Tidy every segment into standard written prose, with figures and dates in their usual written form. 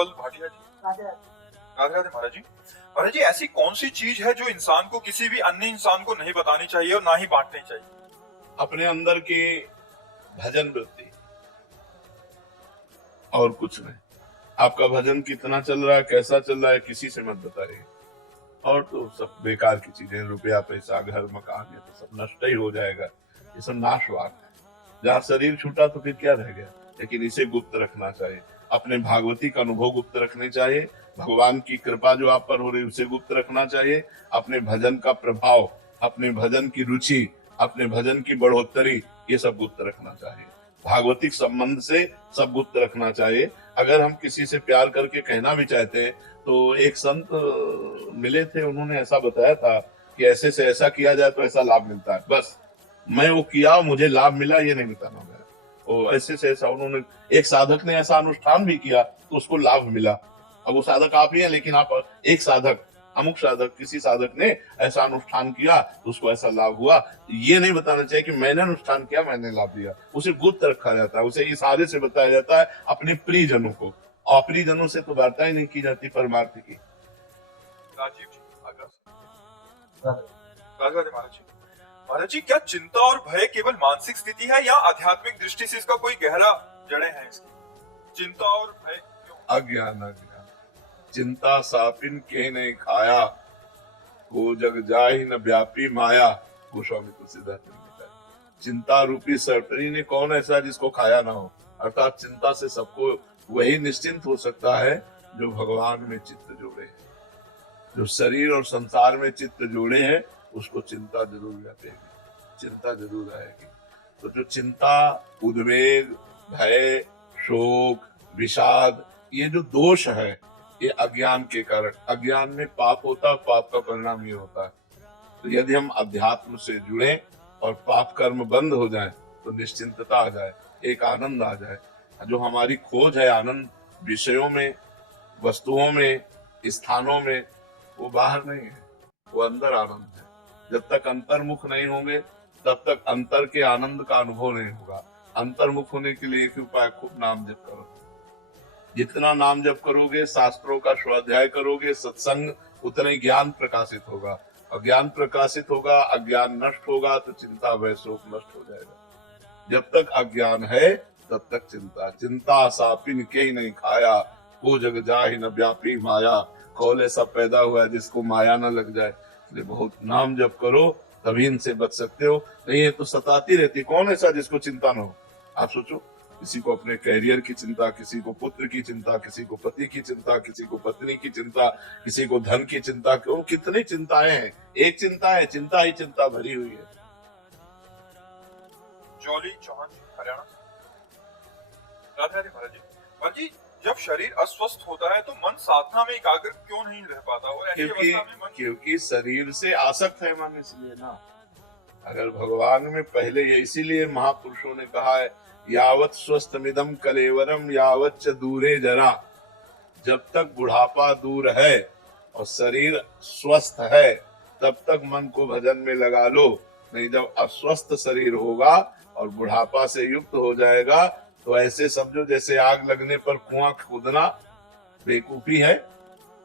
उत्पल भाटिया जी। राधे राधे महाराज जी। महाराज जी, ऐसी कौन सी चीज है जो इंसान को किसी भी अन्य इंसान को नहीं बतानी चाहिए और ना ही बांटनी चाहिए? अपने अंदर की भजन वृत्ति, और कुछ नहीं। आपका भजन कितना चल रहा है, कैसा चल रहा है, किसी से मत बताइए। और तो सब बेकार की चीजें, रुपया पैसा घर मकान, ये तो सब नष्ट ही हो जाएगा, ये सब नाशवान है। जहाँ शरीर छूटा तो फिर क्या रह गया। लेकिन इसे गुप्त रखना चाहिए, अपने भागवती का अनुभव गुप्त रखने चाहिए, भगवान की कृपा जो आप पर हो रही है उसे गुप्त रखना चाहिए, अपने भजन का प्रभाव, अपने भजन की रुचि, अपने भजन की बढ़ोतरी, ये सब गुप्त रखना चाहिए। भागवतिक संबंध से सब गुप्त रखना चाहिए। अगर हम किसी से प्यार करके कहना भी चाहते हैं तो एक संत मिले थे, उन्होंने ऐसा बताया था कि ऐसे से ऐसा किया जाए तो ऐसा लाभ मिलता है। बस मैं वो किया, मुझे लाभ मिला, ये नहीं बताना होगा। और ऐसे से ऐसा उन्होंने, एक साधक ने ऐसा अनुष्ठान भी किया तो उसको लाभ मिला। अब वो साधक आप ही हैं, लेकिन आप एक साधक, अमुक साधक, किसी साधक ने ऐसा अनुष्ठान किया तो उसको ऐसा लाभ हुआ। ये नहीं बताना चाहिए कि मैंने अनुष्ठान किया, मैंने लाभ लिया। उसे गुप्त रखा जाता है, उसे इशारे से बताया जाता है अपने प्रियजनों को। और प्रियजनों से तो वार्ता ही नहीं की जाती परमार्थ की। राजीव जी, राधे महाराज जी। महाराज जी, क्या चिंता और भय केवल मानसिक स्थिति है या आध्यात्मिक दृष्टि से इसका कोई गहरा जड़ें हैं इसकी? चिंता और भय क्यों? अज्ञान, अज्ञान। चिंता सापिन के नहीं खाया, को जग जाहि न व्यापी माया, गोस्वामी तुलसीदास ने लिखा है। चिंता रूपी सर्पनी ने कौन ऐसा जिसको खाया ना हो। अर्थात चिंता से सबको वही निश्चिंत हो सकता है जो भगवान में चित्त जोड़े है। जो शरीर और संसार में चित्त जोड़े हैं उसको चिंता जरूर व्यापेगी, चिंता जरूर आएगी। तो जो चिंता, उद्वेग, भय, शोक, विषाद, ये जो दोष है, ये अज्ञान के कारण। अज्ञान में पाप होता है, पाप का परिणाम ये होता है। तो यदि हम अध्यात्म से जुड़े और पाप कर्म बंद हो जाए तो निश्चिंतता आ जाए, एक आनंद आ जाए। जो हमारी खोज है आनंद विषयों में, वस्तुओं में, स्थानों में, वो बाहर नहीं है, वो अंदर आनंद है। जब तक अंतर्मुख नहीं होंगे तब तक अंतर के आनंद का अनुभव नहीं होगा। अंतर्मुख होने के लिए एक उपाय, खूब नाम जप करो। जितना नाम जप करोगे, शास्त्रों का स्वाध्याय करोगे, सत्संग, उतना ही ज्ञान प्रकाशित होगा। और ज्ञान प्रकाशित होगा, अज्ञान नष्ट होगा, तो चिंता भय शोक नष्ट हो जाएगा। जब तक अज्ञान है तब तक चिंता। चिंता सापिन के ही नहीं खाया, को जग जाहि न व्यापी माया। कौन ऐसा पैदा हुआ है जिसको माया न लग जाए। इसलिए बहुत नाम जप करो, तभी इनसे बच सकते हो। नहीं है तो सताती रहती। कौन ऐसा जिसको चिंता न हो। आप सोचो, किसी को अपने कैरियर की चिंता, किसी को पुत्र की चिंता, किसी को पति की चिंता, किसी को पत्नी की चिंता, किसी को धन की चिंता। क्यों, कितनी चिंताएं हैं। एक चिंता है, चिंता ही चिंता भरी हुई है। जॉली चौहान जी, हरियाणा। राधे महाराज जी। महाराज जी, जब शरीर अस्वस्थ होता है तो मन साधना में एकाग्र क्यों नहीं रह पाता? और ऐसी अवस्था में मन, क्योंकि शरीर से आसक्त है मन, इसलिए ना। अगर भगवान में पहले, ये इसीलिए महापुरुषों ने कहा है, यावत स्वस्थ मिदम कलेवरम यावत च दूरे जरा। जब तक बुढ़ापा दूर है और शरीर स्वस्थ है तब तक मन को भजन में लगा लो। नहीं, जब अस्वस्थ शरीर होगा और बुढ़ापा से युक्त हो जाएगा तो ऐसे समझो जैसे आग लगने पर कुआं खोदना बेवकूफी है।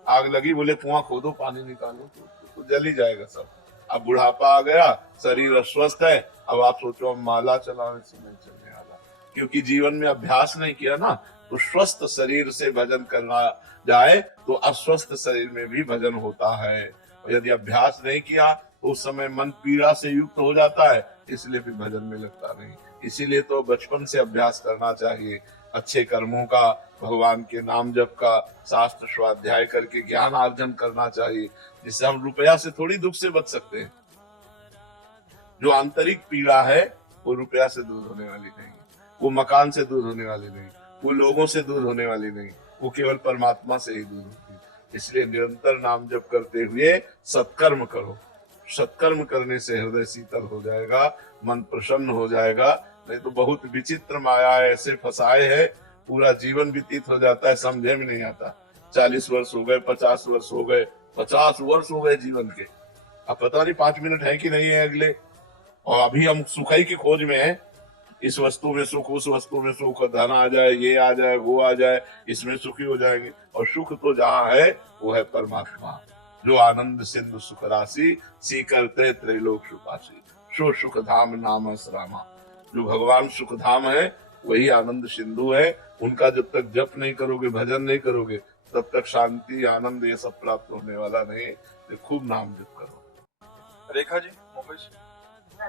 आग लगी, बोले कुआं खोदो, पानी निकालो, तो जल ही जाएगा सब। अब बुढ़ापा आ गया, शरीर अस्वस्थ है, अब आप सोचो अब माला चलाओ, इससे नहीं चलने वाला। क्योंकि जीवन में अभ्यास नहीं किया ना। तो स्वस्थ शरीर से भजन करना जाए तो अस्वस्थ शरीर में भी भजन होता है। और यदि अभ्यास नहीं किया तो उस समय मन पीड़ा से युक्त हो जाता है, इसलिए भी भजन में लगता नहीं। इसीलिए तो बचपन से अभ्यास करना चाहिए, अच्छे कर्मों का, भगवान के नाम जप का, शास्त्र स्वाध्याय करके ज्ञान अर्जन करना चाहिए, जिससे हम रुपया से थोड़ी दुख से बच सकते हैं। जो आंतरिक पीड़ा है वो रुपया से दूर होने वाली नहीं, वो मकान से दूर होने वाली नहीं, वो लोगों से दूर होने वाली नहीं, वो केवल परमात्मा से ही दूर होती है। इसलिए निरंतर नाम जप करते हुए सत्कर्म करो। सत्कर्म करने से हृदय शीतल हो जाएगा, मन प्रसन्न हो जाएगा। नहीं तो बहुत विचित्र माया ऐसे फंसाए है, पूरा जीवन व्यतीत हो जाता है, समझे में नहीं आता। 40 वर्ष हो गए, 50 वर्ष हो गए, 50 वर्ष हो गए जीवन के, अब पता नहीं 5 मिनट है कि नहीं है अगले। और अभी हम सुखाई की खोज में है, इस वस्तु में सुख, उस वस्तु में सुख, धन आ जाए, ये आ जाए, वो आ जाए, इसमें सुखी हो जाएंगे। और सुख तो जहाँ है वो है परमात्मा, जो आनंद सिंधु सुख राशि, सी करते त्रैलोक सुखासी, सो सुख धाम नाम रामा। जो भगवान सुख धाम है वही आनंद सिंधु है। उनका जब तक जप नहीं करोगे, भजन नहीं करोगे, तब तक शांति, आनंद ये सब प्राप्त होने वाला नहीं। तो खूब नाम जप करो। रेखा जी मुंबई से।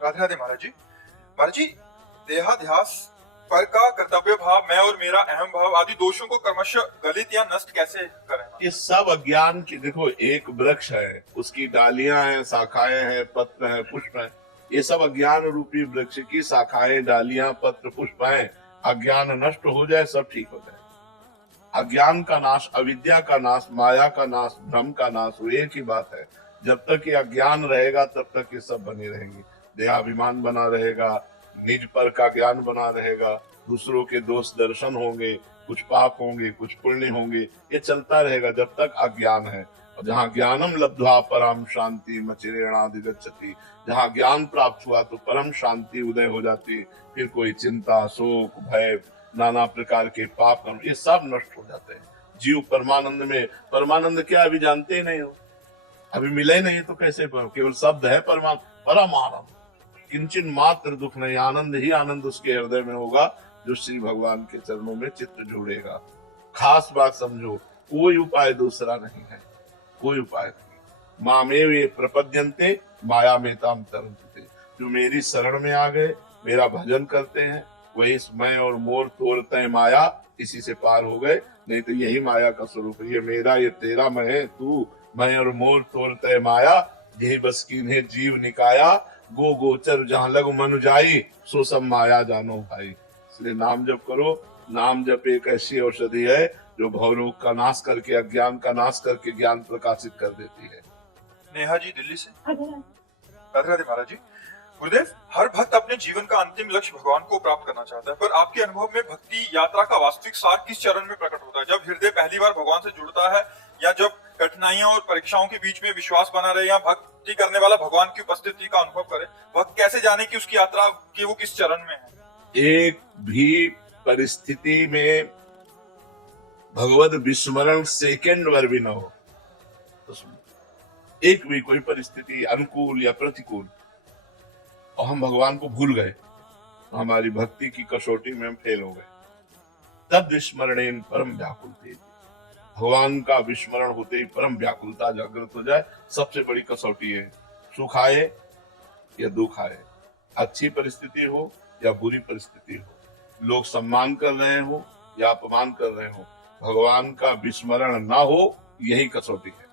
राधे राधे महाराज जी। महाराज जी, देहाध्यास पर का कर्तव्य भाव, मैं और मेरा अहम भाव आदि दोषों को क्रमशः गलित या नष्ट कैसे करें? ये सब अज्ञान की, देखो एक वृक्ष है, उसकी डालियां हैं, शाखाएं हैं, पत्र हैं, पुष्प हैं। ये सब अज्ञान रूपी वृक्ष की शाखाएं, डालियां, पत्र, पुष्प हैं। अज्ञान नष्ट हो जाए, सब ठीक हो जाए। अज्ञान का नाश, अविद्या का नाश, माया का नाश, भ्रम का नाश, वो एक ही बात है। जब तक ये अज्ञान रहेगा तब तक ये सब बने रहेंगे। देहाभिमान बना रहेगा, निज पर का ज्ञान बना रहेगा, दूसरों के दोष दर्शन होंगे, कुछ पाप होंगे, कुछ पुण्य होंगे, ये चलता रहेगा जब तक अज्ञान है। और जहाँ ज्ञानम लब्ध्वा परम शांति मचिरेणाधिगच्छति, जहाँ ज्ञान प्राप्त हुआ तो परम शांति उदय हो जाती। फिर कोई चिंता, शोक, भय, नाना प्रकार के पाप कर्म, ये सब नष्ट हो जाते हैं। जीव परमानंद में, परमानंद क्या अभी जानते ही नहीं हो, अभी मिले नहीं तो कैसे, केवल शब्द है परम आनंद, किंचन मात्र दुख नहीं, आनंद ही आनंद उसके हृदय में होगा जो श्री भगवान के चरणों में चित्त जोड़ेगा। खास बात समझो, कोई उपाय दूसरा नहीं है, कोई उपाय नहीं। मामेव ये प्रपद्यन्ते माया में ताम तरन्ते, जो मेरी शरण में आ गए, मेरा भजन करते हैं, वही मैं और मोर तोड़ते हैं माया, इसी से पार हो गए। नहीं तो यही माया का स्वरूप है, ये मेरा, ये तेरा, मैं है तू, मैं और मोर तोड़ते हैं माया, यही बस कीन्हे जीव निकाया, गो गोचर जहाँ लग मन जाई, सो सब माया जानो भाई। इसलिए नाम जप करो। नाम जप एक ऐसी औषधि है जो भवरोग का नाश करके, अज्ञान का नाश करके ज्ञान प्रकाशित कर देती है। नेहा जी दिल्ली से। राधे राधे महाराज जी। गुरुदेव, हर भक्त अपने जीवन का अंतिम लक्ष्य भगवान को प्राप्त करना चाहता है, पर आपके अनुभव में भक्ति यात्रा का वास्तविक सार किस चरण में प्रकट होता है? जब हृदय पहली बार भगवान से जुड़ता है, या जब कठिनाइयों और परीक्षाओं के बीच में विश्वास बना रहे, या भक्ति करने वाला भगवान की उपस्थिति का अनुभव करे? भक्त कैसे जाने कि उसकी यात्रा की वो किस चरण में है? एक भी परिस्थिति में भगवत विस्मरण सेकंड भर भी न हो, तो एक भी कोई परिस्थिति अनुकूल या प्रतिकूल और हम भगवान को भूल गए, तो हमारी भक्ति की कसौटी में हम फेल हो गए। तब विस्मरणेन परम व्याकुलते, भगवान का विस्मरण होते ही परम व्याकुलता जागृत हो जाए। सबसे बड़ी कसौटी है, सुख आए या दुख आए, अच्छी परिस्थिति हो या बुरी परिस्थिति हो, लोग सम्मान कर रहे हो या अपमान कर रहे हो, भगवान का विस्मरण ना हो, यही कसौटी है।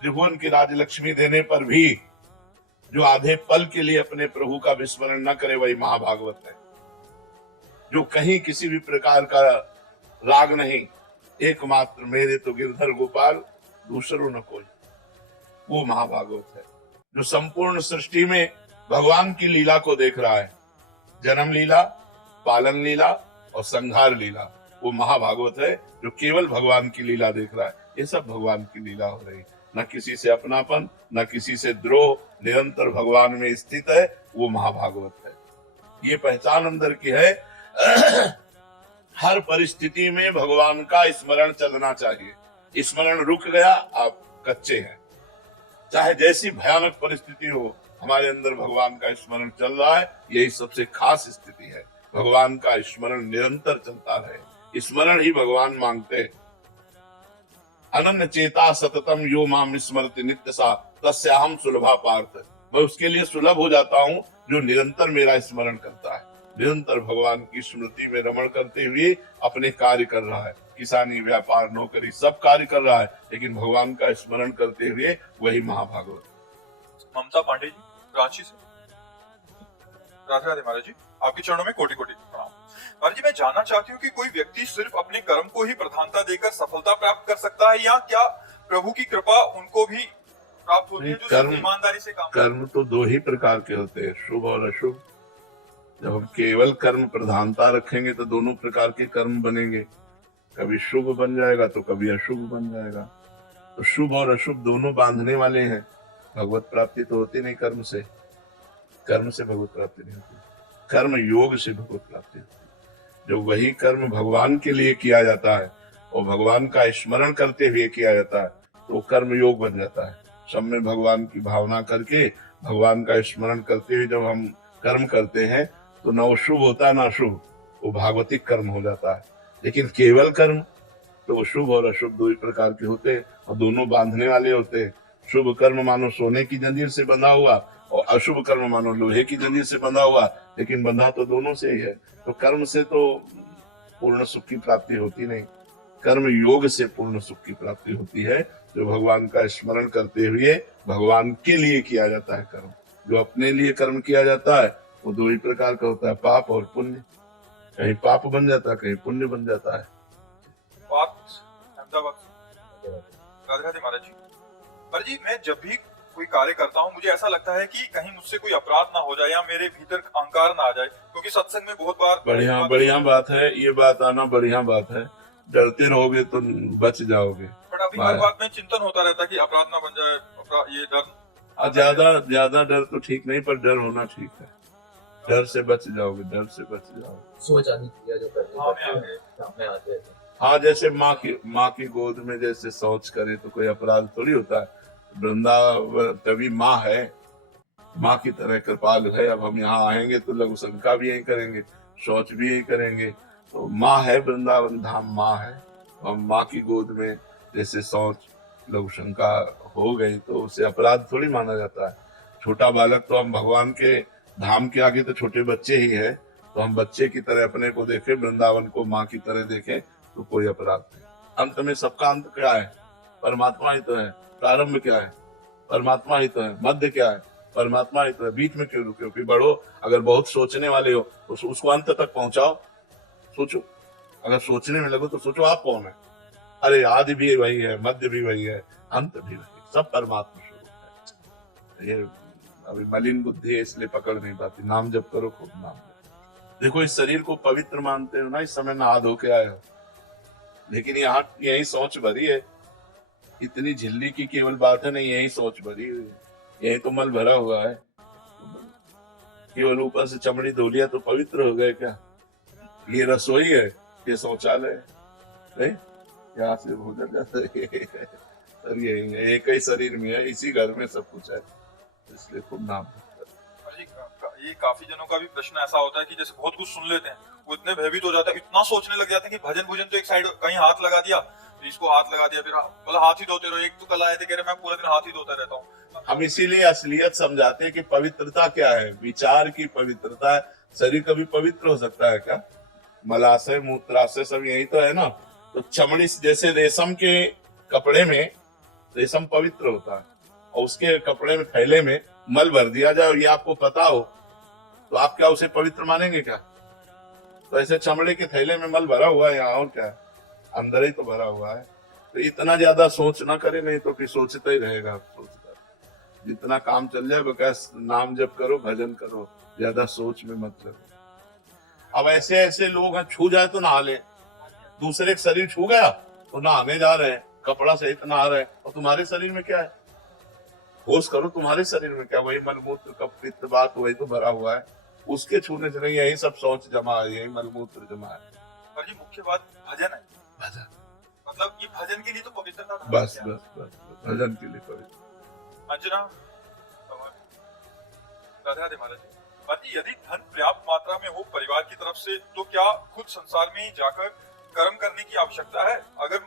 त्रिभुवन की राजलक्ष्मी देने पर भी जो आधे पल के लिए अपने प्रभु का विस्मरण न करे, वही महाभागवत है। जो कहीं किसी भी प्रकार का राग नहीं, एकमात्र मेरे तो गिरधर गोपाल, दूसरों न कोई, वो महाभागवत है। जो संपूर्ण सृष्टि में भगवान की लीला को देख रहा है, जन्म लीला, पालन लीला और संहार लीला, वो महाभागवत है। जो केवल भगवान की लीला देख रहा है, ये सब भगवान की लीला हो रही, न किसी से अपनापन, न किसी से द्रोह, निरंतर भगवान में स्थित है, वो महाभागवत है। ये पहचान अंदर की है। हर परिस्थिति में भगवान का स्मरण चलना चाहिए। स्मरण रुक गया, आप कच्चे हैं। चाहे जैसी भयानक परिस्थिति हो, हमारे अंदर भगवान का स्मरण चल रहा है, यही सबसे खास स्थिति है। भगवान का स्मरण निरंतर चलता रहे, स्मरण ही भगवान मांगते हैं। अनन्य चेता सततम यो माम स्मरति नित्य सा तस्याहम सुलभा पार्थ, मैं उसके लिए सुलभ हो जाता हूँ जो निरंतर मेरा स्मरण करता है, निरंतर भगवान की स्मृति में रमण करते हुए अपने कार्य कर रहा है। किसानी, व्यापार, नौकरी सब कार्य कर रहा है, लेकिन भगवान का स्मरण करते हुए, वही महाभागवत। ममता पांडे जी रांची से। राधे राधे महाराज जी, आपके चरणों में कोटि कोटि प्रणाम। महाराज जी, मैं जानना चाहती हूँ कि कोई व्यक्ति सिर्फ अपने कर्म को ही प्रधानता देकर सफलता प्राप्त कर सकता है, या क्या प्रभु की कृपा उनको भी प्राप्त होती है जो सिर्फ ईमानदारी से काम? कर्म तो दो ही प्रकार के होते हैं, शुभ और अशुभ। जब हम केवल कर्म प्रधानता रखेंगे तो दोनों प्रकार के कर्म बनेंगे, कभी शुभ बन जाएगा तो कभी अशुभ बन जाएगा। तो शुभ और अशुभ दोनों बांधने वाले हैं। भगवत प्राप्ति तो होती नहीं कर्म से, कर्म से भगवत प्राप्ति नहीं होती। कर्म योग से भगवत प्राप्ति होती है। जो वही कर्म भगवान के लिए किया जाता है और भगवान का स्मरण करते हुए किया जाता है तो कर्म योग बन जाता है। सब में भगवान की भावना करके भगवान का स्मरण करते हुए जब हम कर्म करते हैं तो न वो शुभ होता है न अशुभ, वो भागवतिक कर्म हो जाता है। लेकिन केवल कर्म तो वो शुभ और अशुभ दो ही प्रकार के होते हैं और दोनों बांधने वाले होते हैं। शुभ कर्म मानो सोने की जंजीर से बंधा हुआ और अशुभ कर्म मानो लोहे की जंजीर से बंधा हुआ, लेकिन बंधा तो दोनों से ही है। तो कर्म से तो पूर्ण सुख की प्राप्ति होती नहीं, कर्म योग से पूर्ण सुख की प्राप्ति होती है। जो भगवान का स्मरण करते हुए भगवान के लिए किया जाता है कर्म। जो अपने लिए कर्म किया जाता है वो दो ही प्रकार का होता है, पाप और पुण्य। कहीं पाप बन जाता है, कहीं पुण्य बन जाता है। बात अहमदाबाद। राधे राधे महाराज जी। पर जी मैं जब भी कोई कार्य करता हूँ मुझे ऐसा लगता है कि कहीं मुझसे कोई अपराध ना हो जाए या मेरे भीतर अहंकार ना आ जाए, क्योंकि सत्संग में बहुत बार बढ़िया बात है, ये बात आना बढ़िया बात है। डरते रहोगे तो बच जाओगे। बट अभी हर बात में चिंतन होता रहता है कि अपराध ना बन जाए, ये डर ज्यादा डर तो ठीक नहीं, पर डर होना ठीक है। डर से बच जाओगे, डर से बच जाओगे। सोच आनी चाहिए जो करते हैं। हाँ, जैसे माँ की गोद में जैसे शौच करे तो कोई अपराध थोड़ी होता है। वृंदावन तभी माँ है, माँ की तरह कृपालु है। अब हम यहाँ आएंगे तो लघु शंका भी यही करेंगे, शौच भी यही करेंगे। तो माँ है, वृंदावन धाम माँ है। हम माँ की गोद में जैसे शौच लघु शंका हो गई तो उसे अपराध थोड़ी माना जाता है। छोटा बालक तो हम भगवान के धाम के आगे तो छोटे बच्चे ही है, तो हम बच्चे की तरह अपने को देखें, वृंदावन को माँ की तरह देखें तो कोई अपराध नहीं। अंत में सबका अंत क्या है? परमात्मा ही तो है। प्रारंभ क्या है? परमात्मा ही तो है। मध्य क्या है? परमात्मा ही तो है। बीच में क्यों रुके? क्योंकि बढ़ो, अगर बहुत सोचने वाले हो तो उसको अंत तक पहुंचाओ। सोचो, अगर सोचने में लगो तो सोचो आप कौन है। अरे आदि भी वही है, मध्य भी वही है, अंत भी वही, सब परमात्मा स्वरूप है। ये अभी मलिन बुद्धि है इसलिए पकड़ नहीं पाती। नाम जप करो, खूब नाम जप। देखो इस शरीर को पवित्र मानते हो ना, इस समय नहा धो के आए हो, लेकिन यहाँ यही सोच भरी है। इतनी झिल्ली की केवल बात है नहीं, यही सोच भरी हुई है, यही तो मल भरा हुआ है। केवल ऊपर से चमड़ी धो लिया तो पवित्र हो गए क्या? ये रसोई है, ये शौचालय है, यहाँ से भोजन जाता है। सर यही है, एक ही शरीर में है, इसी घर में सब कुछ है, इसलिए खूब नाम। ये काफी जनों का भी प्रश्न ऐसा होता है कि जैसे बहुत कुछ सुन लेते हैं, वो इतने भयभीत हो जाते हैं, इतना सोचने लग जाते हैं कि भजन तो एक साइड, कहीं हाथ लगा दिया, इसको हाथ लगा दिया, फिर मतलब हाथ ही धोते रहो। एक तो कल आए थे, कह रहे मैं पूरा दिन हाथ ही धोता रहता हूँ। हम इसीलिए असलियत समझाते हैं कि पवित्रता क्या है, विचार की पवित्रता है। शरीर कभी पवित्र हो सकता है क्या? मलाशय मूत्राशय सब यही तो है ना। तो चमड़ी जैसे रेशम के कपड़े में रेशम पवित्र होता है और उसके कपड़े में थैले में मल भर दिया जाए और ये आपको पता हो तो आप क्या उसे पवित्र मानेंगे क्या? तो ऐसे चमड़े के थैले में मल भरा हुआ है यहाँ, और क्या है, अंदर ही तो भरा हुआ है। तो इतना ज्यादा सोच ना करे, नहीं तो फिर सोचता ही रहेगा। सोचता जितना काम चल जाए बस नाम जप करो, भजन करो, ज्यादा सोच में मत लगो। अब ऐसे लोग हैं, छू जाए तो नहा ले, दूसरे का शरीर छू गया तो नहाने जा रहे हैं, कपड़ा सहित नहा रहे हैं, और तुम्हारे शरीर में क्या है? होश करो, तुम्हारे शरीर में क्या? वही मलमूत्र का पित्त बात वही तो भरा हुआ है, उसके छूने से नहीं, यही सब सोच जमा है, यही मलमूत्र जमा है। और ये मुख्य बात भजन है। भजन मतलब ये भजन के लिए तो पवित्रता, बस भजन के लिए पवित्र। अंजना राधे राधे महाराज जी। यदि धन पर्याप्त मात्रा में हो परिवार की तरफ से, तो क्या खुद संसार में ही जाकर कर्म करने की आवश्यकता है अगर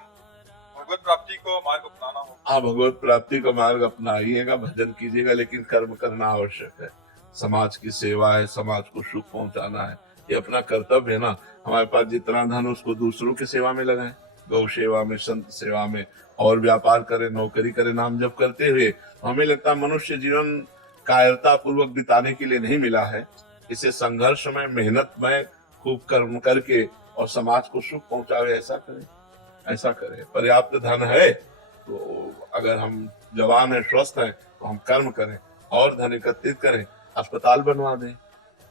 भगवत प्राप्ति को मार्ग अपनाना हो? हाँ, भगवत प्राप्ति का मार्ग अपनाइएगा, भजन कीजिएगा, लेकिन कर्म करना आवश्यक है। समाज की सेवा है, समाज को सुख पहुंचाना है, ये अपना कर्तव्य है ना। हमारे पास जितना धन उसको दूसरों की सेवा में लगाएं, गौ सेवा में, संत सेवा में, और व्यापार करें, नौकरी करें, नाम जप करते हुए। हमें लगता है मनुष्य जीवन कायरता पूर्वक बिताने के लिए नहीं मिला है, इसे संघर्ष में, मेहनत में, खूब कर्म करके और समाज को सुख पहुंचावे, ऐसा करें। पर्याप्त धन है तो अगर हम जवान है, स्वस्थ है, तो हम कर्म करें और धन एकत्रित करें, अस्पताल बनवा दें,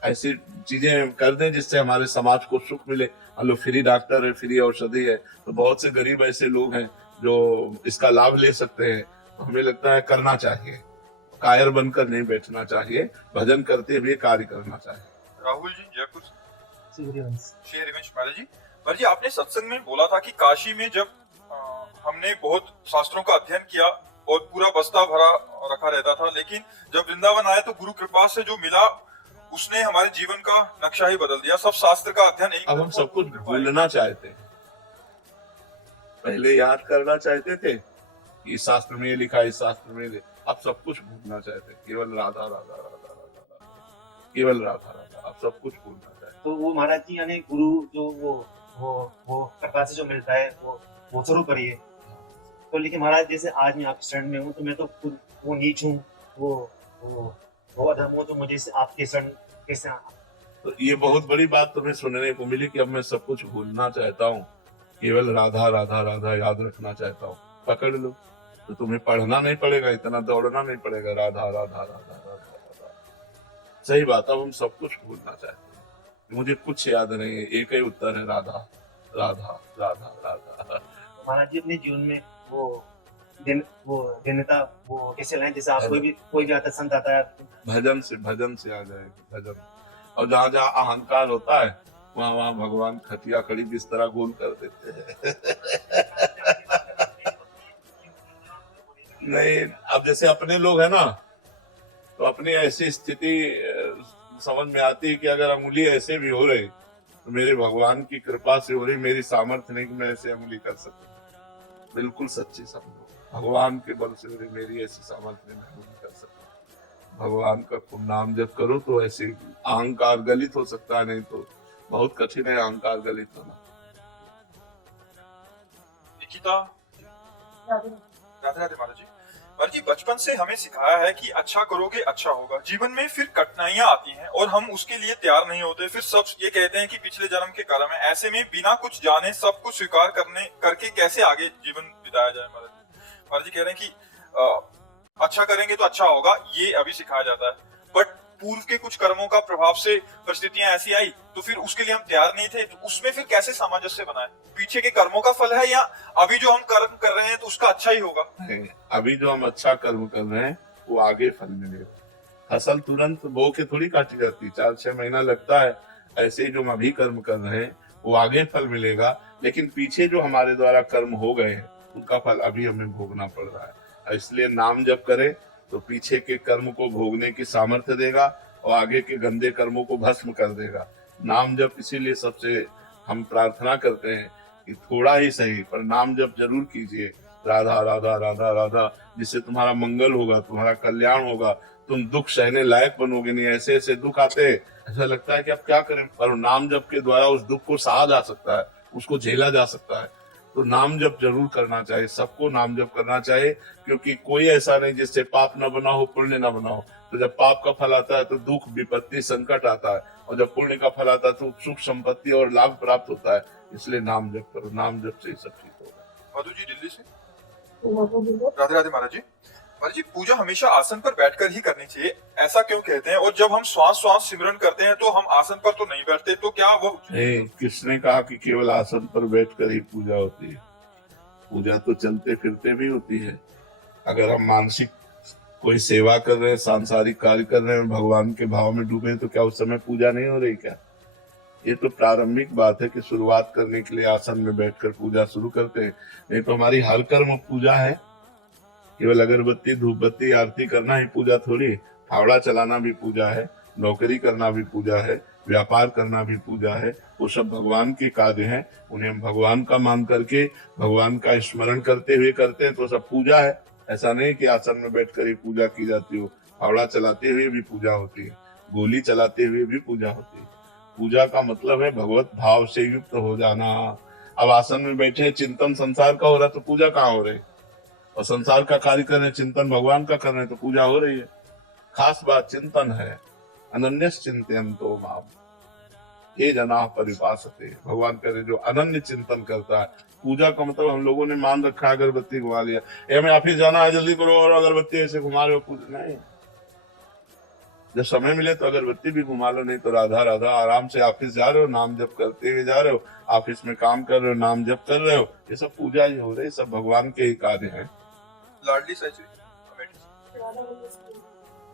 ऐसी चीजें कर दें जिससे हमारे समाज को सुख मिले। लो फ्री डॉक्टर है, फ्री औषधि है, तो बहुत से गरीब ऐसे लोग हैं जो इसका लाभ ले सकते हैं। हमें लगता है करना चाहिए, कायर बनकर नहीं बैठना चाहिए, भजन करते हुए कार्य करना चाहिए। राहुल जी जयपुर से। सूर्यवंश। श्री हरिवंश महाराज जी, महाराज जी आपने सत्संग में बोला था कि काशी में जब हमने बहुत शास्त्रों का अध्ययन किया और पूरा बस्ता भरा रखा रहता था, लेकिन जब वृंदावन आए तो गुरु कृपा से जो मिला उसने हमारे जीवन का नक्शा ही बदल दिया। सब शास्त्र का अध्ययन एक अब हम सब कुछ भूलना चाहते हैं। पहले याद करना चाहते थे, इस शास्त्र में ये लिखा, इस शास्त्र में अब सब कुछ भूलना चाहते हैं। केवल राधा राधा राधा राधा राधा, केवल राधा राधा, अब सब कुछ भूलना चाहते। तो वो महाराज जी यानी गुरु जो वो कृपा से जो मिलता है वो जरूर करिए। तो लेकिन महाराज जैसे आज मैं आपके शरण में हूँ तो मैं तो खुद वो नीच हूँ, वो अधम हूँ, तो मुझे आपके शरण कैसे तो ये बहुत बड़ी बात तुम्हें सुनने को मिली कि अब मैं सब कुछ भूलना चाहता हूँ, केवल राधा राधा राधा याद रखना चाहता हूँ। पकड़ लो तो तुम्हें पढ़ना नहीं पड़ेगा, इतना दौड़ना नहीं पड़ेगा। राधा राधा राधा राधा राधा, सही बात। अब हम सब कुछ भूलना चाहते हैं। मुझे कुछ याद नहीं है, एक ही उत्तर है, राधा राधा राधा राधा। महाराज जी अपने जीवन में वो देनता वो कैसे लाएं? जैसे आप कोई भी आता संत आता है, भजन से आ जाएगा भजन। और जहाँ जहाँ अहंकार होता है वहाँ वहाँ भगवान खटिया खड़ी बिस्तरा गोल कर देते हैं। नहीं, अब जैसे अपने लोग है ना, तो अपनी ऐसी स्थिति समझ में आती है कि अगर अंगुली ऐसे भी हो रही तो मेरे भगवान की कृपा से हो रही, मेरी सामर्थ्य नहीं कि मैं ऐसे अंगुली कर सकूं। बिल्कुल सच्ची समझो, भगवान के बल से हो रही, मेरी ऐसी सामर्थ्य नहीं कर सकता। भगवान का खूब नाम जप करो तो ऐसे अहंकार गलित हो सकता है, नहीं तो बहुत कठिन है अहंकार गलित होना। निकिता राधे राधे महाराज जी। महाराज जी बचपन से हमें सिखाया है कि अच्छा करोगे अच्छा होगा। जीवन में फिर कठिनाइयां आती हैं और हम उसके लिए तैयार नहीं होते। फिर सब ये कहते हैं कि पिछले जन्म के कर्म है। ऐसे में बिना कुछ जाने सब कुछ स्वीकार करके कैसे आगे जीवन बिताया जाए? महाराज जी कह रहे हैं कि अच्छा करेंगे तो अच्छा होगा, ये अभी सिखाया जाता है। बट पूर्व के कुछ कर्मों का प्रभाव से परिस्थितियां ऐसी आई तो फिर उसके लिए हम तैयार नहीं थे, तो उसमें फिर कैसे सामंजस्य बनाए? पीछे के कर्मों का फल है या अभी जो हम कर्म कर रहे हैं तो उसका अच्छा ही होगा? अभी जो हम अच्छा कर्म कर रहे हैं वो आगे फल मिलेगा। फसल तुरंत बो के थोड़ी काटी जाती, 4-6 महीना लगता है। ऐसे जो हम अभी कर्म कर रहे हैं वो आगे फल मिलेगा, लेकिन पीछे जो हमारे द्वारा कर्म हो गए हैं उनका फल अभी हमें भोगना पड़ रहा है। इसलिए नाम जप करें तो पीछे के कर्म को भोगने की सामर्थ्य देगा और आगे के गंदे कर्मों को भस्म कर देगा। नाम जप इसीलिए सबसे हम प्रार्थना करते हैं कि थोड़ा ही सही पर नाम जप जरूर कीजिए, राधा राधा राधा राधा, जिससे तुम्हारा मंगल होगा, तुम्हारा कल्याण होगा, तुम दुख सहने लायक बनोगे नहीं। ऐसे ऐसे दुख आते हैं, ऐसा लगता है कि अब क्या करें, पर नाम जप के द्वारा उस दुख को सहा जा सकता है, उसको झेला जा सकता है। तो नाम जप जरूर करना चाहिए, सबको नाम जप करना चाहिए, क्योंकि कोई ऐसा नहीं जिससे पाप न बना हो पुण्य न बना हो। तो जब पाप का फल आता है तो दुख विपत्ति संकट आता है, और जब पुण्य का फल आता है तो सुख संपत्ति और लाभ प्राप्त होता है। इसलिए नाम जप करो, नाम जप से ही सब ठीक होगा। मधु जी दिल्ली से। राधे राधे महाराज जी। महाराज जी पूजा हमेशा आसन पर बैठकर ही करनी चाहिए, ऐसा क्यों कहते हैं? और जब हम श्वास सिमरन करते हैं तो हम आसन पर तो नहीं बैठते, तो क्या वो किसने कहा कि केवल आसन पर बैठकर ही पूजा होती है? पूजा तो चलते फिरते भी होती है। अगर हम मानसिक कोई सेवा कर रहे हैं, सांसारिक कार्य कर रहे हैं, भगवान के भाव में डूबे हैं, तो क्या उस समय पूजा नहीं हो रही क्या? ये तो प्रारंभिक बात है कि शुरुआत करने के लिए आसन में बैठकर पूजा शुरू करते हैं, नहीं तो हमारी हर कर्म पूजा है। केवल अगरबत्ती धूपबत्ती आरती करना ही पूजा थोड़ी, फावड़ा चलाना भी पूजा है, नौकरी करना भी पूजा है, व्यापार करना भी पूजा है। वो सब भगवान के कार्य हैं, उन्हें हम भगवान का मान करके भगवान का स्मरण करते हुए करते हैं तो सब पूजा है। ऐसा नहीं कि आसन में बैठकर ही पूजा की जाती हो, फावड़ा चलाते हुए भी पूजा होती है, गोली चलाते हुए भी पूजा होती है। पूजा का मतलब है भगवत भाव से युक्त हो जाना। अब आसन में बैठे चिंतन संसार का हो रहा है तो पूजा कहाँ हो रही? और संसार का कार्य कर रहे, चिंतन भगवान का कर रहे हैं तो पूजा हो रही है। खास बात चिंतन है, अनन्यस चिंतयन्तो माम ये जना परिपासते। भगवान कह रहे जो अनन्य चिंतन करता है। पूजा का मतलब हम लोगों ने मान रखा है अगरबत्ती घुमा लिया, हमें ऑफिस जाना है जल्दी करो और अगरबत्ती ऐसे घुमा रहे हो, पूजा नहीं। जब समय मिले तो अगरबत्ती भी घुमा लो, नहीं तो राधा राधा आराम से ऑफिस जा रहे हो, नाम जप करते हुए जा रहे हो, ऑफिस में काम कर रहे हो, नाम जप कर रहे हो, ये सब पूजा ही हो रही है, सब भगवान के ही कार्य हैं। लाडली सच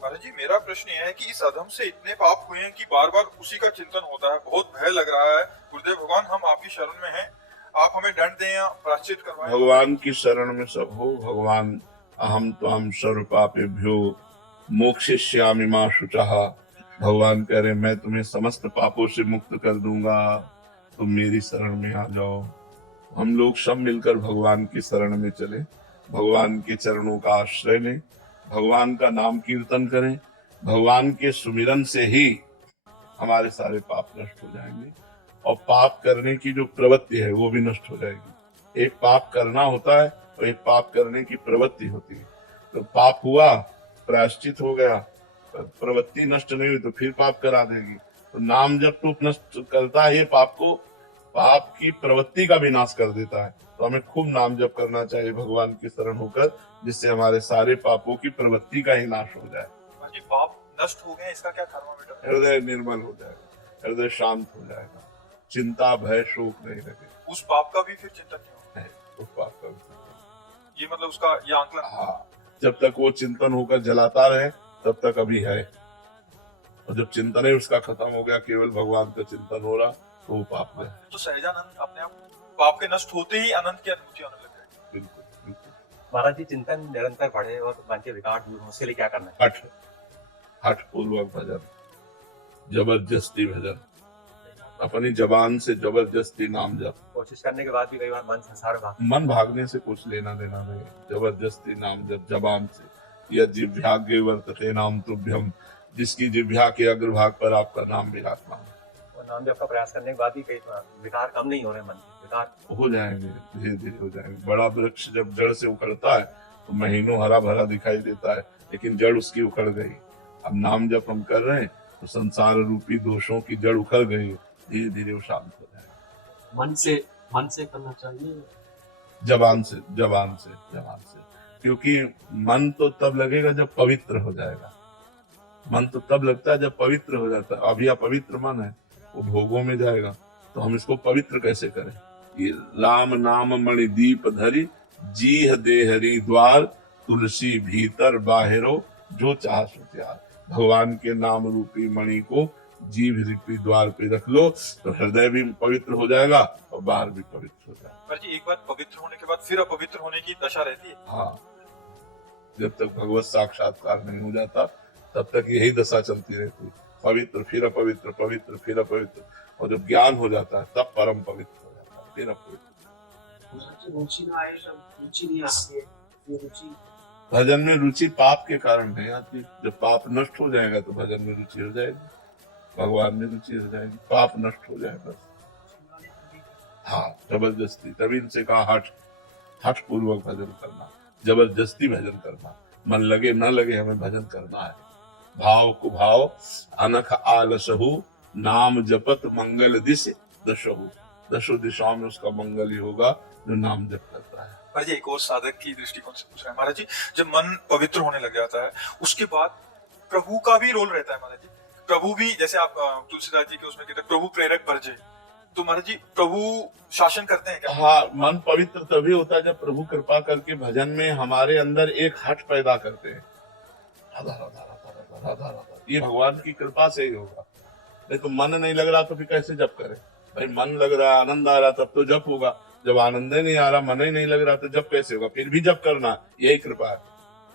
महाराज जी, मेरा प्रश्न यह है कि इस अधम से इतने पाप हुए हैं कि बार बार उसी का चिंतन होता है, बहुत भय लग रहा है। गुरुदेव भगवान, हम आपकी शरण में हैं, आप हमें दंड दें या प्रायश्चित करवाएं। भगवान की शरण में सब हो। भगवान अहम त्वाम सर्व पापेभ्यो मोक्षयिष्यामि मा शुचः। भगवान कह रहे मैं तुम्हें समस्त पापों से मुक्त कर दूंगा, तुम मेरी शरण में आ जाओ। हम लोग सब मिलकर भगवान की शरण में चले, भगवान के चरणों का आश्रय लें, भगवान का नाम कीर्तन करें। भगवान के सुमिरन से ही हमारे सारे पाप नष्ट हो जाएंगे और पाप करने की जो प्रवृत्ति है वो भी नष्ट हो जाएगी। एक पाप करना होता है और एक पाप करने की प्रवृत्ति होती है। तो पाप हुआ, प्रायश्चित हो गया, प्रवृत्ति नष्ट नहीं हुई तो फिर पाप करा देगी। तो नाम जब तो नष्ट करता है ये पाप को, पाप की प्रवृत्ति का विनाश कर देता है। तो हमें खूब नाम जप करना चाहिए भगवान की शरण होकर, जिससे हमारे सारे पापों की प्रवृत्ति का ही नाश हो जाए। महाराज जी, पाप नष्ट हो गए, इसका क्या थर्मामीटर है? हृदय निर्मल हो जाएगा, हृदय शांत हो जाएगा, चिंता भय शोक नहीं लगे। उस पाप का भी फिर चिंतन नहीं होगा? है, उस पाप का भी। ये मतलब उसका ये आंकलन। हाँ, जब तक वो चिंतन होकर जलाता रहे तब तक अभी है, और जब चिंतन ही उसका खत्म हो गया, केवल भगवान का चिंतन हो रहा, तो वो पाप में। तो सहजानंद अपने आप पाप के नष्ट होते ही अनंत की अनुभूति होने लग गई। बिल्कुल बिल्कुल। महाराज जी, चिंतन निरंतर बढ़े और मन के विकार दूर हो, उसके लिए क्या करना है? हठ पूर्वक भजन, जबरदस्ती भजन, अपनी जबान से जबरदस्ती नाम जप। कोशिश करने के बाद भी कई बार मन संसार में भागता मन भागने से कुछ लेना देना नहीं, जबरदस्ती नाम जप जबान से। यह जिह्वाग्रे वर्तते नाम तुभ्यम, जिसकी जिह्वा के अग्रभाग पर आपका नाम विराजमान है। है। और नाम जप का प्रयास करने के बाद भी कई बार विकार कम नहीं हो रहे, मन के विकार हो जाएंगे, धीरे धीरे हो जाएंगे। बड़ा वृक्ष जब जड़ से उखड़ता है तो महीनों हरा भरा दिखाई देता है, लेकिन जड़ उसकी उखड़ गई। अब नाम जब हम कर रहे हैं तो संसार रूपी दोषों की जड़ उखड़ गई, धीरे धीरे वो शांत हो जाएगा। मन से करना चाहिए, जबान से, जबान से, जबान से। क्योंकि मन तो तब लगेगा जब पवित्र हो जाएगा। मन तो तब लगता है जब पवित्र हो जाता है। अभी अपवित्र मन है, वो भोगों में जाएगा, तो हम इसको पवित्र कैसे करें? ये राम नाम मणि दीप धरी, जीह देहरी द्वार, तुलसी भीतर बाहिरो, जो चाह सो त्यार। भगवान के नाम रूपी मणि को जीभ रूपी द्वार पे रख लो तो हृदय भी पवित्र हो जाएगा और बाहर भी पवित्र हो जाएगा। पर जी, एक बार पवित्र होने के बाद फिर अपवित्र होने की दशा रहती है। हाँ, जब तक भगवत साक्षात्कार नहीं हो जाता तब तक यही दशा चलती रहती है, पवित्र फिर अपवित्र, पवित्र फिर अपवित्र। और जब ज्ञान हो जाता है तब परम पवित्र हो जाता है, फिर अपवित्र। रुचि ना आए, जब रुचि नहीं आती है, ये रुचि भजन में रुचि पाप के कारण नहीं आती। जब पाप नष्ट हो जाएगा तो भजन में रुचि हो जाएगी, भगवान में रुचि हो जाएगी, पाप नष्ट हो जाए बस। हाँ, जबरदस्ती, तभी इनसे कहा हठ पूर्वक भजन करना, जबरदस्ती भजन करना। मन लगे न लगे हमें भजन करना है। भाव कुभाव अनख आलसहु, नाम जपत मंगल दिश दशहु। दशो दिशाओं में उसका मंगल ही होगा जो नाम जप करता है। पर जी, एक और साधक की दृष्टिकोण से पूछ रहे हैं महाराज जी, जब मन पवित्र होने लग जाता है उसके बाद प्रभु का भी रोल रहता है महाराज जी। प्रभु भी, जैसे आप तुलसीदास जी के उसमें कहते हैं प्रभु प्रेरक बरजे, तो महाराज जी प्रभु शासन करते हैं क्या? हाँ, मन पवित्र तभी होता है जब प्रभु कृपा करके भजन में हमारे अंदर एक हठ पैदा करते हैं। राधा राधा राधा राधा राधा राधा, ये भगवान की कृपा से ही होगा। नहीं तो मन नहीं लग रहा तो फिर कैसे जप करें? भाई मन लग रहा, आनंद आ रहा तब तो जप होगा। जब आनंद ही नहीं आ रहा, मन ही नहीं लग रहा तो जप कैसे होगा? फिर भी जप करना, यही कृपा है।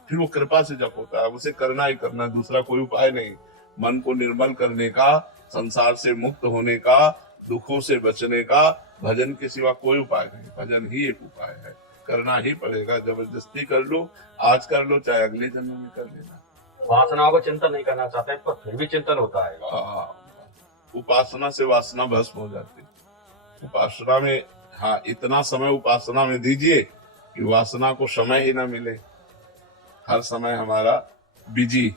फिर वो कृपा से जप होता है, उसे करना ही करना, दूसरा कोई उपाय नहीं। मन को निर्मल करने का, संसार से मुक्त होने का, दुखों से बचने का भजन के सिवा कोई उपाय नहीं। भजन ही एक उपाय है, करना ही पड़ेगा। जबरदस्ती कर लो, आज कर लो, चाहे अगले जन्म में कर लेना। वासनाओं को चिंतन नहीं करना चाहते हैं, पर फिर भी चिंतन होता है। हाँ, उपासना से वासना भस्म हो जाती है। उपासना में, हाँ, इतना समय उपासना में दीजिए कि वासना को समय ही ना मिले। हर समय हमारा बिजी,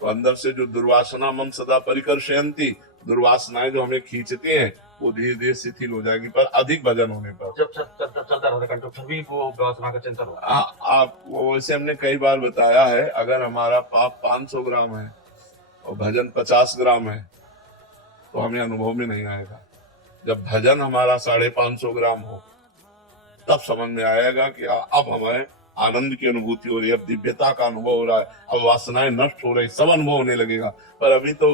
तो अंदर से जो दुर्वासना मम सदा परिकर्षयन्ति, दुर्वासनाएं जो हमें खींचती हैं वो धीरे धीरे शिथिल हो जाएगी, पर अधिक भजन होने पर। जब चलता रहता कंट्रोल, फिर भी वो वासना का चिंतन होता है। आप वैसे हमने कई बार बताया है, अगर हमारा पाप 500 ग्राम है और भजन 50 ग्राम है तो हमें अनुभव में नहीं आएगा। जब भजन हमारा 550 ग्राम हो तब समझ में आएगा कि अब हमें आनंद की अनुभूति हो रही है, अब दिव्यता का अनुभव हो रहा है, अब वासनाएं नष्ट हो रही, सब अनुभव होने लगेगा। पर अभी तो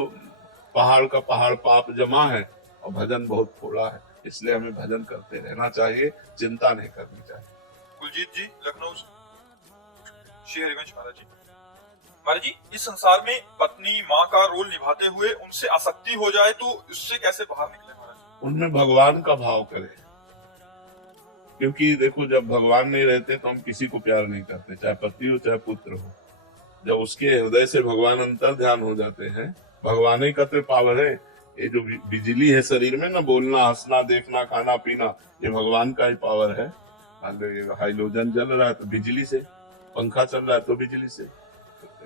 पहाड़ का पहाड़ पाप जमा है और भजन बहुत थोड़ा है, इसलिए हमें भजन करते रहना चाहिए, चिंता नहीं करनी चाहिए। कुलजीत जी लखनऊ से। श्री हरिवंश महाराज जी। महाराज जी, इस संसार में पत्नी माँ का रोल निभाते हुए उनसे आसक्ति हो जाए तो उससे कैसे बाहर निकले महाराज? उनमें भगवान का भाव करें, क्योंकि देखो जब भगवान नहीं रहते तो हम किसी को प्यार नहीं करते, चाहे पति हो चाहे पुत्र हो। जब उसके हृदय से भगवान अंतर ध्यान हो जाते हैं, भगवान ही का तो पावर है। ये जो बिजली है शरीर में ना, बोलना, हंसना, देखना, खाना पीना, ये भगवान का ही पावर है। हाइड्रोजन जल रहा है तो बिजली से, पंखा चल रहा है तो बिजली से,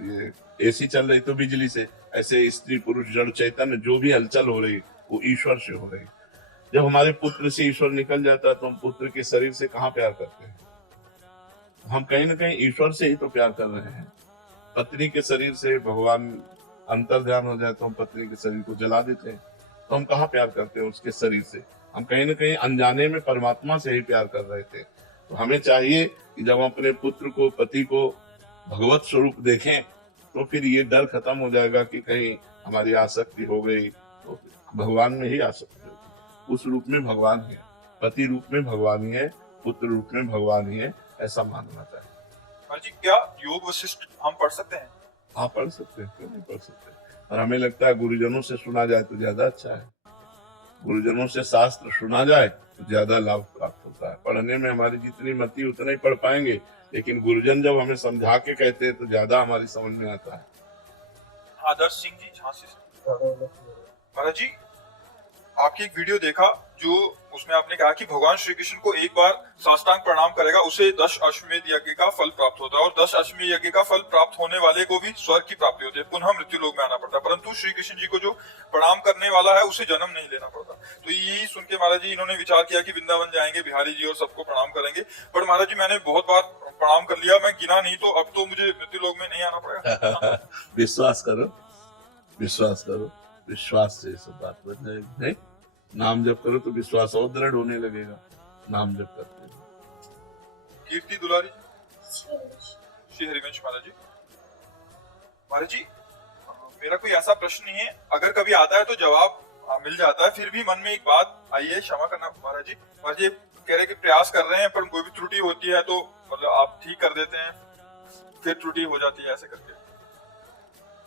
ये एसी चल रही तो बिजली से। ऐसे स्त्री पुरुष जड़ चैतन्य जो भी हलचल हो रही वो ईश्वर से हो रही। जब हमारे पुत्र से ईश्वर निकल जाता है तो हम पुत्र के शरीर से कहाँ प्यार करते हैं? हम कहीं ना कहीं ईश्वर से ही तो प्यार कर रहे हैं। पत्नी के शरीर से भगवान अंतर ध्यान हो जाए तो हम पत्नी के शरीर को जला देते हैं, तो हम कहाँ प्यार करते हैं उसके शरीर से? हम कहीं ना कहीं अनजाने में परमात्मा से ही प्यार कर रहे थे। तो हमें चाहिए कि जब हम अपने पुत्र को, पति को भगवत स्वरूप देखें तो फिर ये डर खत्म हो जाएगा कि कहीं हमारी आसक्ति हो गई, तो भगवान में ही आसक्ति होगी। उस रूप में भगवान ही है, पति रूप में भगवान ही है, पुत्र रूप में भगवान ही है, ऐसा मानना चाहिए। महाराज जी, क्या योग वशिष्ठ हम पढ़ सकते हैं? हाँ पढ़ सकते हैं, क्यों नहीं पढ़ सकते। और हमें लगता है गुरुजनों से सुना जाए तो ज्यादा अच्छा है। गुरुजनों से शास्त्र सुना जाए तो ज्यादा लाभ प्राप्त होता है। पढ़ने में हमारी जितनी मति उतना ही पढ़ पाएंगे, लेकिन गुरुजन जब हमें समझा के कहते हैं तो ज्यादा हमारी समझ में आता है। आदर्श सिंह जी झांसी से। महाराज जी, आपकी एक वीडियो देखा जो उसमें आपने कहा कि भगवान श्री कृष्ण को एक बार साष्टांग प्रणाम करेगा उसे 10 अश्वमेध यज्ञ का फल प्राप्त होता है, और 10 अश्वमेध यज्ञ का फल प्राप्त होने वाले को भी स्वर्ग की प्राप्ति होती है, पुनः मृत्यु लोक में आना पड़ता है। परंतु श्री कृष्ण जी को जो प्रणाम करने वाला है उसे जन्म नहीं लेना पड़ता। तो यही सुन के महाराज जी इन्होंने विचार किया कि वृंदावन जाएंगे बिहारी जी और सबको प्रणाम करेंगे। पर महाराज जी, मैंने बहुत बार प्रणाम कर लिया, मैं गिना नहीं, तो अब तो मुझे मृत्यु लोक में नहीं आना पड़ेगा। विश्वास करो, विश्वास करो, विश्वास से सब बात बन जाएगी। नहीं, नाम जप करो तो विश्वास और दृढ़ होने लगेगा। नाम जप करते हैं। कीर्ति दुलारी जी। श्री हरिवंश महाराज जी। महाराज जी, मेरा कोई ऐसा प्रश्न नहीं है, अगर कभी आता है तो जवाब मिल जाता है, फिर भी मन में एक बात आई है, क्षमा करना महाराज जी। महाराज जी कह रहे कि प्रयास कर रहे हैं पर कोई भी त्रुटि होती है तो मतलब आप ठीक कर देते हैं, फिर त्रुटि हो जाती है, ऐसे करके।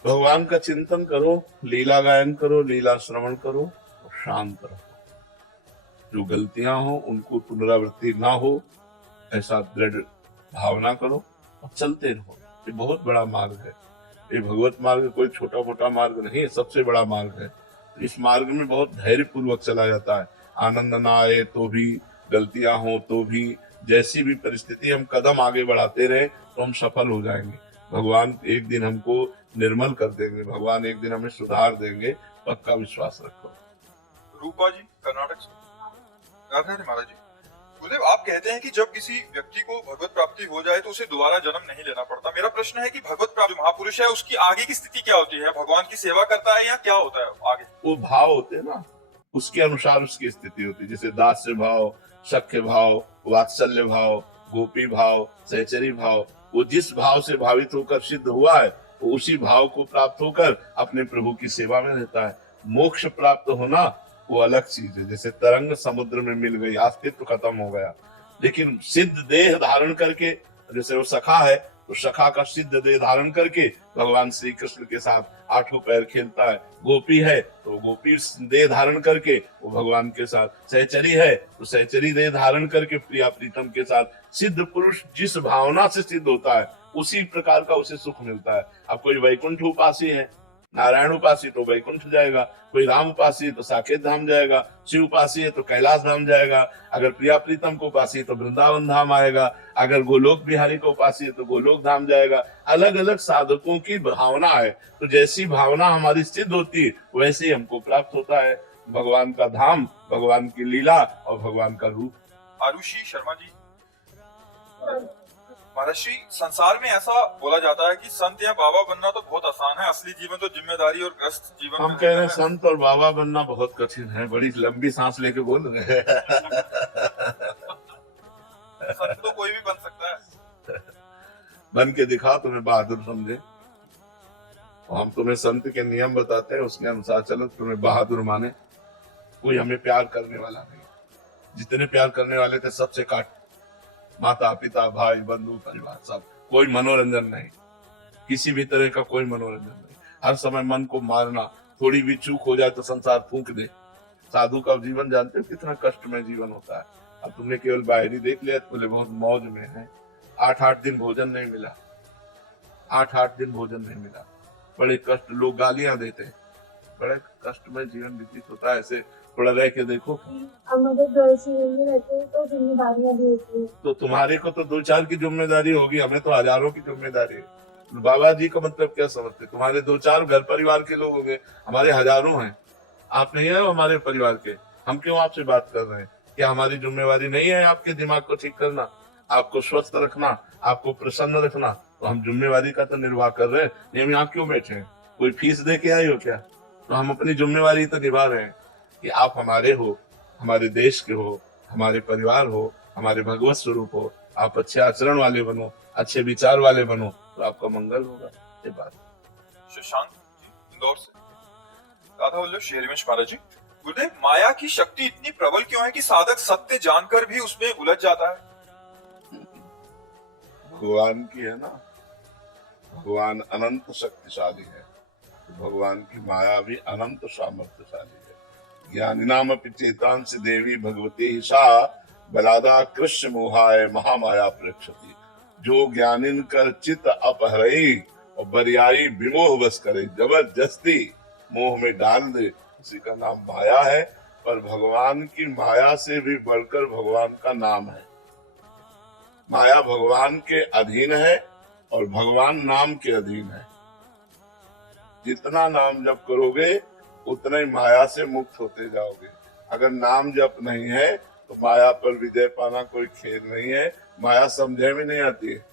भगवान का चिंतन करो, लीला गायन करो, लीला श्रवण करो, शांत रहो। जो गलतियां हो उनको पुनरावृत्ति ना हो ऐसा दृढ़ भावना करो और चलते रहो। ये बहुत बड़ा मार्ग है। ये भगवत मार्ग कोई छोटा मोटा मार्ग नहीं है, सबसे बड़ा मार्ग है। इस मार्ग में बहुत धैर्य पूर्वक चला जाता है। आनंद ना आए तो भी, गलतियां हो तो भी, जैसी भी परिस्थिति हम कदम आगे बढ़ाते रहे तो हम सफल हो जाएंगे। भगवान एक दिन हमको निर्मल कर देंगे, भगवान एक दिन हमें सुधार देंगे, पक्का विश्वास रखो। रूपा जी कर्नाटक से। राधे राधे महाराज जी। गुरुदेव, आप कहते हैं कि जब किसी व्यक्ति को भगवत प्राप्ति हो जाए तो उसे दोबारा जन्म नहीं लेना पड़ता। मेरा प्रश्न है कि भगवत प्राप्ति महापुरुष है उसकी आगे की स्थिति क्या होती है? भगवान की सेवा करता है या क्या होता है आगे? वो भाव होते हैं ना, उसके अनुसार उसकी स्थिति होती है। जैसे दास्य भाव, सख्य भाव, वात्सल्य भाव, गोपी भाव, सहचरी भाव, वो जिस भाव से भावित होकर सिद्ध हुआ है वो उसी भाव को प्राप्त होकर अपने प्रभु की सेवा में रहता है। मोक्ष प्राप्त होना वो अलग चीज है। जैसे तरंग समुद्र में मिल गई, अस्तित्व खत्म हो गया, लेकिन सिद्ध देह धारण करके, जैसे वो सखा है तो सखा का सिद्ध देह धारण करके भगवान श्री कृष्ण के साथ आठों पैर खेलता है। गोपी है तो गोपी देह धारण करके वो भगवान के साथ, सहचरी है तो सहचरी देह धारण करके प्रिया प्रीतम के साथ। सिद्ध पुरुष जिस भावना से सिद्ध होता है उसी प्रकार का उसे सुख मिलता है। अब कोई वैकुंठ उपासी है, नारायण उपासी तो वैकुंठ जाएगा, कोई राम उपासी तो साकेत धाम जाएगा, शिव उपासी है तो कैलाश धाम जाएगा, अगर प्रिया प्रीतम को उपासी है तो वृंदावन धाम आएगा, अगर गोलोक बिहारी को उपासी है तो गोलोक धाम जाएगा। अलग अलग साधकों की भावना है, तो जैसी भावना हमारी सिद्ध होती है वैसे ही हमको प्राप्त होता है भगवान का धाम, भगवान की लीला और भगवान का रूप। आरुषि शर्मा जी। महर्षि, संसार में ऐसा बोला जाता है कि संत या बाबा बनना तो बहुत आसान है, असली जीवन तो जिम्मेदारी और ग्रस्त जीवन। हम कह रहे हैं संत और बाबा बनना बहुत कठिन है। बड़ी लंबी सांस लेके बोल रहे हैं। संत तो कोई भी बन सकता है। बन के दिखा, तुम्हें बहादुर समझे। और हम तुम्हें संत के नियम बताते हैं, उसके अनुसार चलो, तुम्हें बहादुर माने। कोई हमें प्यार करने वाला नहीं, जितने प्यार करने वाले थे सबसे काट, माता पिता भाई बंधु परिवार सब, कोई मनोरंजन नहीं, किसी भी तरह का कोई मनोरंजन नहीं। हर समय मन को मारना, थोड़ी भी चूक हो जाए तो संसार फूंक दे। साधु का जीवन जानते हो कितना कष्टमय जीवन होता है। अब तुमने केवल बाहरी देख लिया, बोले बहुत मौज में है। 8-8 दिन भोजन नहीं मिला, 8-8 दिन भोजन नहीं मिला, बड़े कष्ट, लोग गालियां देते हैं, बड़े कष्टमय जीवन व्यतीत होता है। ऐसे थोड़ा रह के देखो। अब मतलब गर्ल्स में रहते हैं तो जिम्मेदारियां भी होती है। तो तुम्हारे को तो 2-4 की जिम्मेदारी होगी, हमें तो हजारों की जिम्मेदारी है। बाबा जी का मतलब क्या समझते, तुम्हारे 2-4 घर परिवार के लोग होंगे, हमारे हजारों हैं। आप नहीं है हमारे परिवार के, हम क्यों आपसे बात कर रहे हैं? क्या हमारी जिम्मेवारी नहीं है आपके दिमाग को ठीक करना, आपको स्वस्थ रखना, आपको प्रसन्न रखना? तो हम जिम्मेवारी का तो निर्वाह कर रहे हैं। नहीं, हम यहाँ क्यों बैठे हैं? कोई फीस दे के आए हो क्या? तो हम अपनी जिम्मेवारी तो निभा रहे हैं कि आप हमारे हो, हमारे देश के हो, हमारे परिवार हो, हमारे भगवत स्वरूप हो, आप अच्छे आचरण वाले बनो, अच्छे विचार वाले बनो, तो आपका मंगल होगा। ये बात। शशांक जी इंदौर से। राधा वल्लभ श्रीहरिवंश महाराज जी, गुरुदेव, माया की शक्ति इतनी प्रबल क्यों है कि साधक सत्य जानकर भी उसमें उलझ जाता है? भगवान की है ना, भगवान अनंत शक्तिशाली है, भगवान की माया भी अनंत सामर्थ्यशाली है। ज्ञानिनामपि चेतांसि देवी भगवती सा बलादा कृष्ण मोहाय महामाया प्रेक्षति। जो ज्ञानिन कर चित अपहरई और बरियाई विमोह बस करे, जबरदस्ती मोह में डाल दे, उसी का नाम माया है। पर भगवान की माया से भी बढ़कर भगवान का नाम है। माया भगवान के अधीन है और भगवान नाम के अधीन है। जितना नाम जप करोगे उतना ही माया से मुक्त होते जाओगे। अगर नाम जप नहीं है तो माया पर विजय पाना कोई खेल नहीं है। माया समझे में नहीं आती है।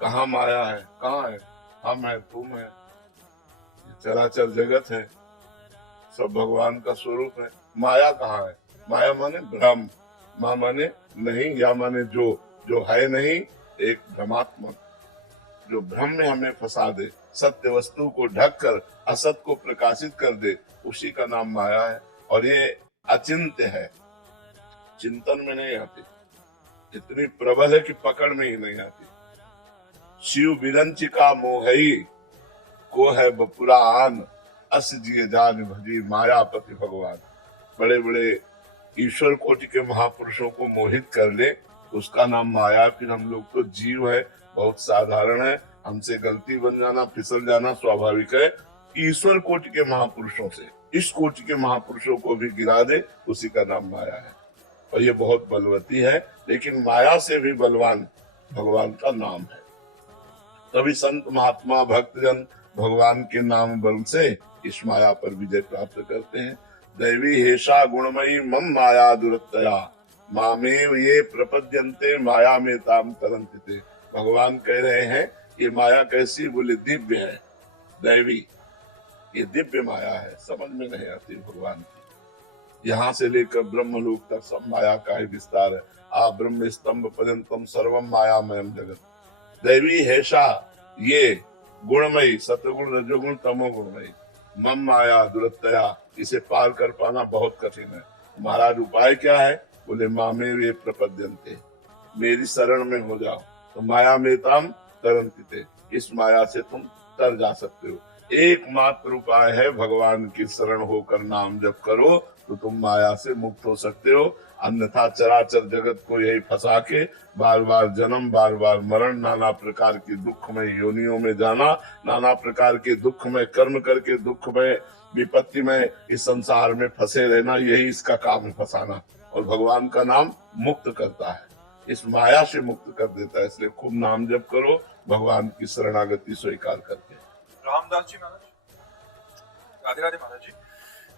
कहाँ माया है, कहाँ है? हम है, तुम है, चराचर जगत है, सब भगवान का स्वरूप है। माया कहाँ है? माया माने भ्रम, माँ माने नहीं, या माने जो है नहीं, एक भ्रमात्मक, जो भ्रम में हमें फंसा दे, सत्य वस्तु को ढक कर असत को प्रकाशित कर दे, उसी का नाम माया है। और ये अचिंत्य है, चिंतन में नहीं आती, इतनी प्रबल है कि पकड़ में ही नहीं आती। शिव विरंचिका मोहई को है बपुरान, अस जिए जान भजी मायापति भगवान। बड़े बड़े ईश्वर कोटि के महापुरुषों को मोहित कर ले, उसका नाम माया। फिर हम लोग तो जीव है, बहुत साधारण है, हमसे गलती बन जाना, फिसल जाना स्वाभाविक है। ईश्वर कोटि के महापुरुषों से, इस कोटि के महापुरुषों को भी गिरा दे, उसी का नाम माया है। और ये बहुत बलवती है, लेकिन माया से भी बलवान भगवान का नाम है। तभी संत महात्मा भक्तजन भगवान के नाम बल से इस माया पर विजय प्राप्त करते हैं। दैवी हेषा गुणमयी मम माया दुरत्तया, मामेव ये प्रपद्यन्ते माया में ताम तरन्ति। भगवान कह रहे हैं ये माया कैसी? बोले दिव्य है, दैवी, ये दिव्य माया है, समझ में नहीं आती भगवान की। यहाँ से लेकर ब्रह्मलोक तक सब माया का ही विस्तार है। आ ब्रह्म स्तंभ पर्यंतम सर्वम मायामयम जगत। दैवी हेषा, ये गुणमयी, सतगुण रजोगुण तमोगुणमयी, मम माया दुरत्तया, इसे पार कर पाना बहुत कठिन है। महाराज उपाय क्या है? बोले मामे वे प्रपद्यन्ते, मेरी शरण में हो जाओ तो माया में ताम तरन्ति, इस माया से तुम तर जा सकते हो। एकमात्र उपाय है भगवान की शरण होकर नाम जप करो तो तुम माया से मुक्त हो सकते हो। अन्यथा चराचर जगत को यही फंसा के बार बार जन्म, बार बार मरण, नाना प्रकार की दुखमय योनियों में जाना, नाना प्रकार के दुखमय कर्म करके दुखमय विपत्ति में इस संसार में फंसे रहना, यही इसका काम है, फंसाना। और भगवान का नाम मुक्त करता है, इस माया से मुक्त कर देता है। इसलिए खूब नाम जप करो, भगवान की शरणागति स्वीकार करके। रामदास जी महाराज, राधे राधे महाराज जी।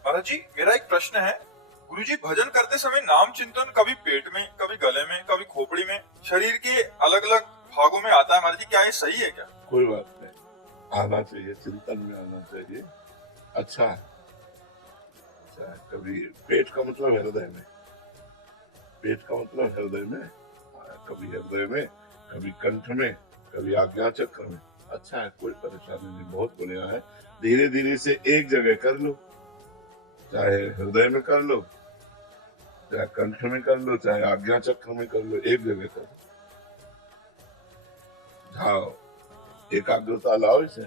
महाराज जी, मेरा एक प्रश्न है, गुरुजी, भजन करते समय नाम चिंतन कभी पेट में, कभी गले में, कभी खोपड़ी में, शरीर के अलग अलग भागों में आता है महाराज जी, क्या ये सही है क्या? कोई बात नहीं, आना चाहिए, चिंतन में आना चाहिए, अच्छा है। अच्छा है। कभी पेट का मतलब हृदय में, पेट का मतलब हृदय में, कभी हृदय में, कभी कंठ में, कभी आज्ञा चक्र में। अच्छा है, कोई परेशानी नहीं, बहुत बढ़िया है। धीरे धीरे से एक जगह कर लो, चाहे हृदय में कर लो, चाहे कंठ में कर लो, चाहे आज्ञा चक्र में कर लो, एक जगह कर लो। जाओ, एकाग्रता लाओ इसे,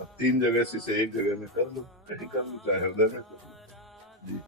अब 3 जगह से इसे एक जगह में कर लो, कहीं कर लो, चाहे हृदय में कर लो। जी।